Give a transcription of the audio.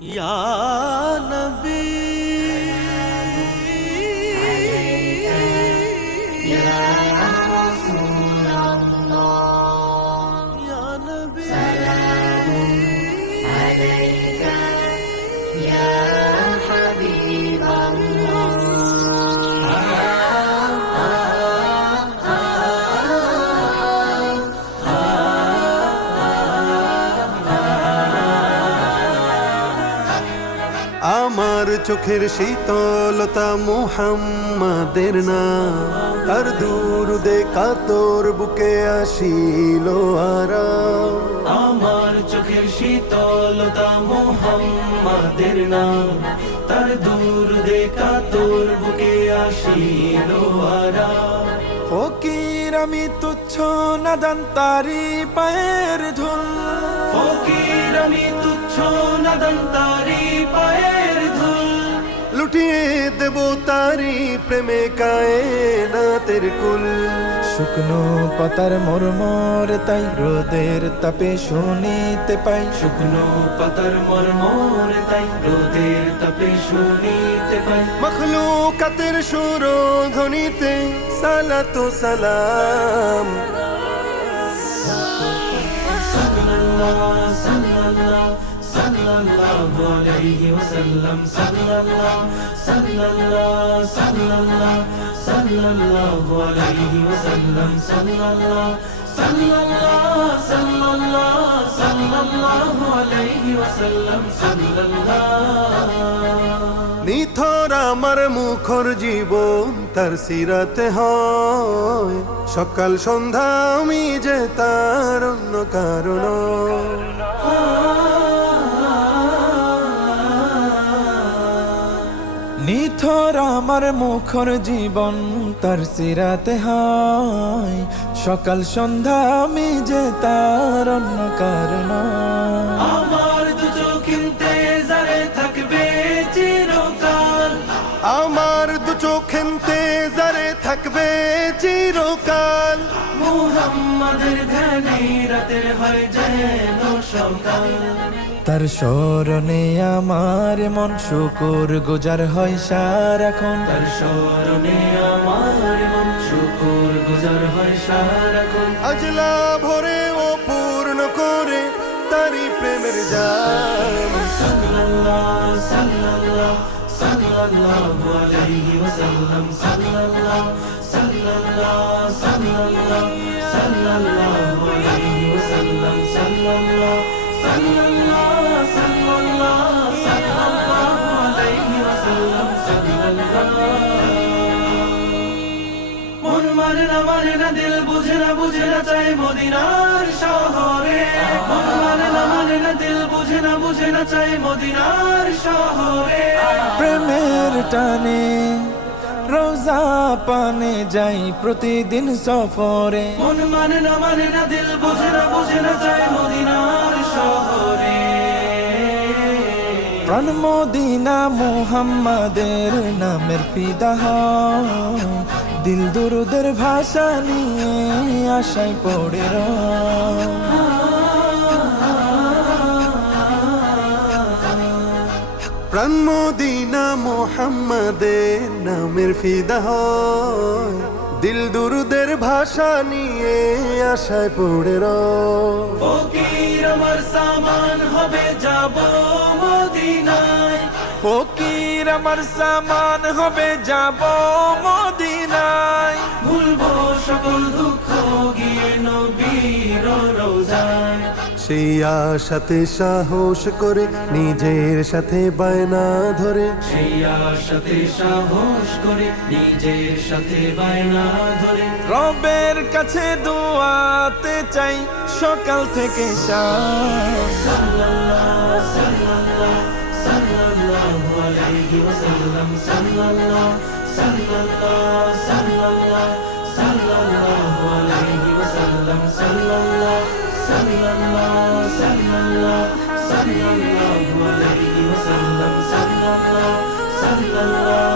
யா আমার চোখের শীতলতা মুহাম্মাদের না। তার দুরুদে কাতর বুকে আসিল আরাম। আমার চোখের শীতলতা মোহাম্মদের নাম তার দূর দেখা তোর বুকে আসিল আরাম। ফকির আমি তুচ্ছ নাদান তারি পায়ের ধুল। ফকির আমি তুচ্ছ নাদন তারি পায়ের লুটিয়ে দেব তারি প্রেমে কায়ে না তের কুল। শুকনো পাতার মরমর তাই রোদের তাপে শুনিতে পাই। শুকনো পাতার মরমর তাই রোদের তাপে শুনিতে পাই। মখলুকাতের সুর ধ্বনিতে সালাতো সালাম। সাল্লাল্লাহ সাল্লাল্লাহ সাল্লাল্লাহু আলাইহি ওয়াসাল্লাম, সাল্লাল্লাহ সাল্লাল্লাহ সাল্লাল্লাহ, সাল্লাল্লাহু আলাইহি ওয়াসাল্লাম, সাল্লাল্লাহ সাল্লাল্লাহ সাল্লাল্লাহ, সাল্লাল্লাহু আলাইহি ওয়াসাল্লাম, সাল্লাল্লাহ। নিথর আমার মুখর জীবন তার সিরাতে হয়। সকাল সন্ধ্যা আমি যে তার অন্য কারণ নিথর আমার মুখর জীবন তার সিরাতে হয় সকাল সন্ধ্যা আমি যে তার অন্য কারণ। আমার দু চোখিনতে জারে থাকবে চিরকাল। আমার দু চোখেন্তে জারে থাকবে চিরকাল। মুহাম্মাদের ধ্যানে রাতের হয় যেন সকাল। তার স্মরণে আমার মন শুকুর গুজার হয় সারাক্ষণ। তার স্মরণে আমার মন শুকুর গুজার হয় সারাক্ষণ। আজলা ভরে ও পূর্ণ করে তারি প্রেমের জাম সাল্লাল্লাহ সাল্লাল্লাহ সাল্লাল্লাহু আলাইহি ওয়াসাল্লাম সাল্লাল্লাহ। না মানে না দিল বুঝে না বুঝে না চাই মদিনার শহরে। মন মানে না মানে না দিল বুঝে না বুঝে না চাই মদিনার শহরে। প্রেমের টানে রোজা পানে যাই প্রতিদিন সফরে। মন মানে না মানে না দিল বুঝে না বুঝে না চাই মদিনার শহরে। প্রাণ মদিনা মুহাম্মাদের নামের হয়। দিল দুরুদের ভাষা নিয়ে আশায় পড়ে। প্রাণ মদিনা মোহাম্মদের নামের ফিদা হয়। দিল দুরুদের ভাষা নিয়ে আশায় পড়ে রয় ফকির আমার সামান হবে যাব মদিনায়। ফকির আমার সামান হবে যাব মদিনায়। ভুলবো সকল দুঃখ গিয়ে নবীর রোজায়। সেই আশাতে সাহস করে নিজের সাথে বায়না ধরে। সেই আশাতে সাহস করে নিজের সাথে বায়না ধরে। রবের কাছে দোয়াতে চাই সকাল থেকে সাল্লাল্লাহ সাল্লাল্লাহু। আলাইহি ওয়াসাল্লাম সাল্লাল্লাহ সাল্লাল্লাহ সাল্লাল্লাহ সাল্লাল্লাহু আলাইহি ওয়াসাল্লাম সাল্লাল্লাহ সাল্লাল্লাহ সাল্লাল্লাহ সাল্লাল্লাহু আলাইহি ওয়াসাল্লাম সাল্লাল্লাহ